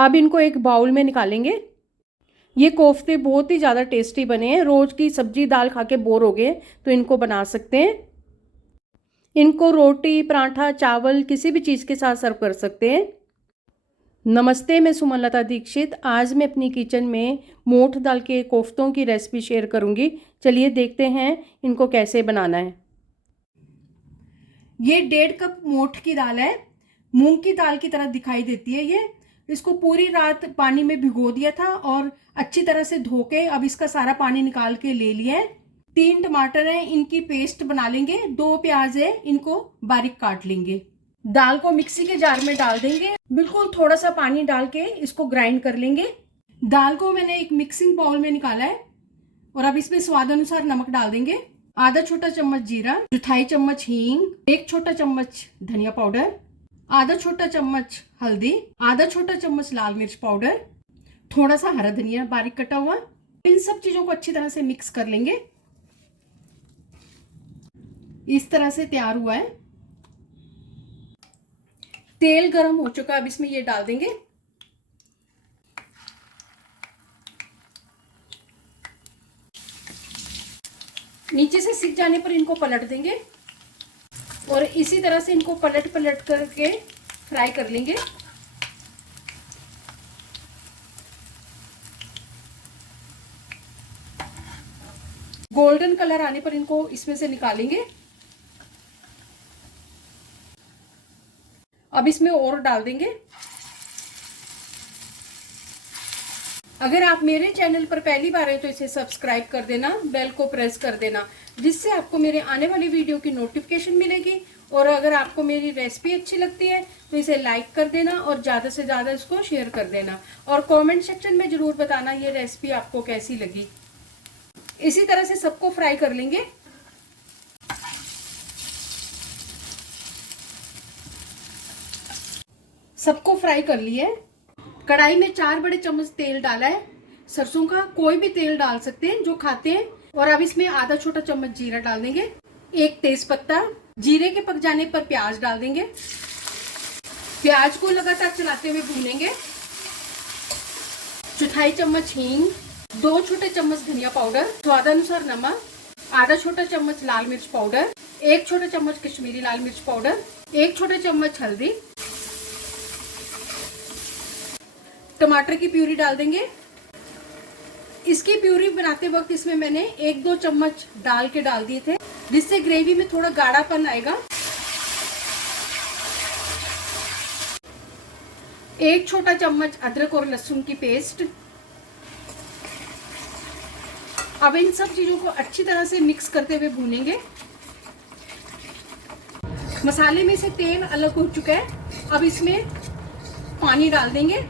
अब इनको एक बाउल में निकालेंगे। ये कोफ्ते बहुत ही ज़्यादा टेस्टी बने हैं। रोज़ की सब्जी दाल खा के बोर हो गए तो इनको बना सकते हैं। इनको रोटी, पराठा, चावल किसी भी चीज़ के साथ सर्व कर सकते हैं। नमस्ते, मैं सुमनलता दीक्षित। आज मैं अपनी किचन में मोठ दाल के कोफ्तों की रेसिपी शेयर करूंगी। चलिए देखते हैं इनको कैसे बनाना है। ये 1.5 कप मोठ की दाल है। मूंग की दाल की तरह दिखाई देती है ये। इसको पूरी रात पानी में भिगो दिया था और अच्छी तरह से धो के अब इसका सारा पानी निकाल के ले लिया है। 3 टमाटर हैं, इनकी पेस्ट बना लेंगे। 2 प्याज है, इनको बारीक काट लेंगे। दाल को मिक्सी के जार में डाल देंगे। बिल्कुल थोड़ा सा पानी डाल के इसको ग्राइंड कर लेंगे। दाल को मैंने एक मिक्सिंग बाउल में निकाला है और अब इसमें स्वाद अनुसार नमक डाल देंगे। आधा छोटा चम्मच जीरा, 1/4 चम्मच हींग, 1 छोटा चम्मच धनिया पाउडर, आधा छोटा चम्मच हल्दी, आधा छोटा चम्मच लाल मिर्च पाउडर, थोड़ा सा हरा धनिया बारीक कटा हुआ। इन सब चीजों को अच्छी तरह से मिक्स कर लेंगे। इस तरह से तैयार हुआ है। तेल गर्म हो चुका है, अब इसमें ये डाल देंगे। नीचे से सिक जाने पर इनको पलट देंगे और इसी तरह से इनको पलट पलट करके फ्राई कर लेंगे। गोल्डन कलर आने पर इनको इसमें से निकालेंगे। अब इसमें और डाल देंगे। अगर आप मेरे चैनल पर पहली बार है तो इसे सब्सक्राइब कर देना, बेल को प्रेस कर देना, जिससे आपको मेरे आने वाली वीडियो की नोटिफिकेशन मिलेगी। और अगर आपको मेरी रेसिपी अच्छी लगती है तो इसे लाइक कर देना और ज़्यादा से ज़्यादा इसको शेयर कर देना और कमेंट सेक्शन में ज़रूर बताना ये रेसिपी आपको कैसी लगी। इसी तरह से सबको फ्राई कर लेंगे। सबको फ्राई कर लिया है। कढ़ाई में 4 बड़े चम्मच तेल डाला है। सरसों का कोई भी तेल डाल सकते हैं जो खाते हैं। और अब इसमें आधा छोटा चम्मच जीरा डाल देंगे, 1 तेज पत्ता। जीरे के पक जाने पर प्याज डाल देंगे। प्याज को लगातार चलाते हुए भूनेंगे। 1/4 चम्मच हींग, 2 छोटे चम्मच धनिया पाउडर, स्वादानुसार नमक, आधा छोटा चम्मच लाल मिर्च पाउडर, 1 छोटा चम्मच कश्मीरी लाल मिर्च पाउडर, 1 छोटा चम्मच हल्दी, टमाटर की प्यूरी डाल देंगे। इसकी प्यूरी बनाते वक्त इसमें मैंने 1-2 चम्मच डाल के डाल दिए थे, जिससे ग्रेवी में थोड़ा गाढ़ापन आएगा। 1 छोटा चम्मच अदरक और लहसुन की पेस्ट। अब इन सब चीजों को अच्छी तरह से मिक्स करते हुए भूनेंगे। मसाले में से तेल अलग हो चुका है। अब इसमें पानी डाल देंगे।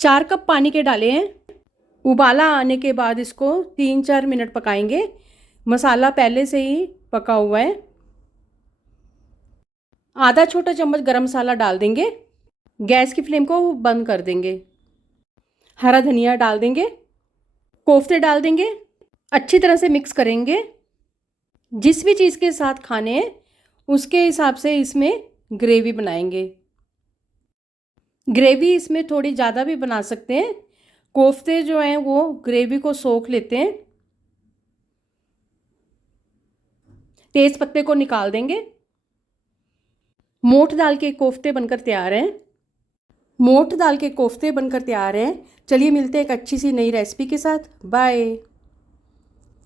4 कप पानी के डाले हैं। उबाला आने के बाद इसको 3-4 मिनट पकाएंगे। मसाला पहले से ही पका हुआ है। आधा छोटा चम्मच गरम मसाला डाल देंगे। गैस की फ्लेम को बंद कर देंगे। हरा धनिया डाल देंगे। कोफ्ते डाल देंगे। अच्छी तरह से मिक्स करेंगे। जिस भी चीज़ के साथ खाने हैं उसके हिसाब से इसमें ग्रेवी बनाएंगे। ग्रेवी इसमें थोड़ी ज़्यादा भी बना सकते हैं। कोफ्ते जो हैं वो ग्रेवी को सोख लेते हैं। तेज पत्ते को निकाल देंगे। मोठ दाल के कोफ्ते बनकर तैयार हैं। मोठ दाल के कोफ्ते बनकर तैयार हैं। चलिए मिलते हैं एक अच्छी सी नई रेसिपी के साथ। बाय।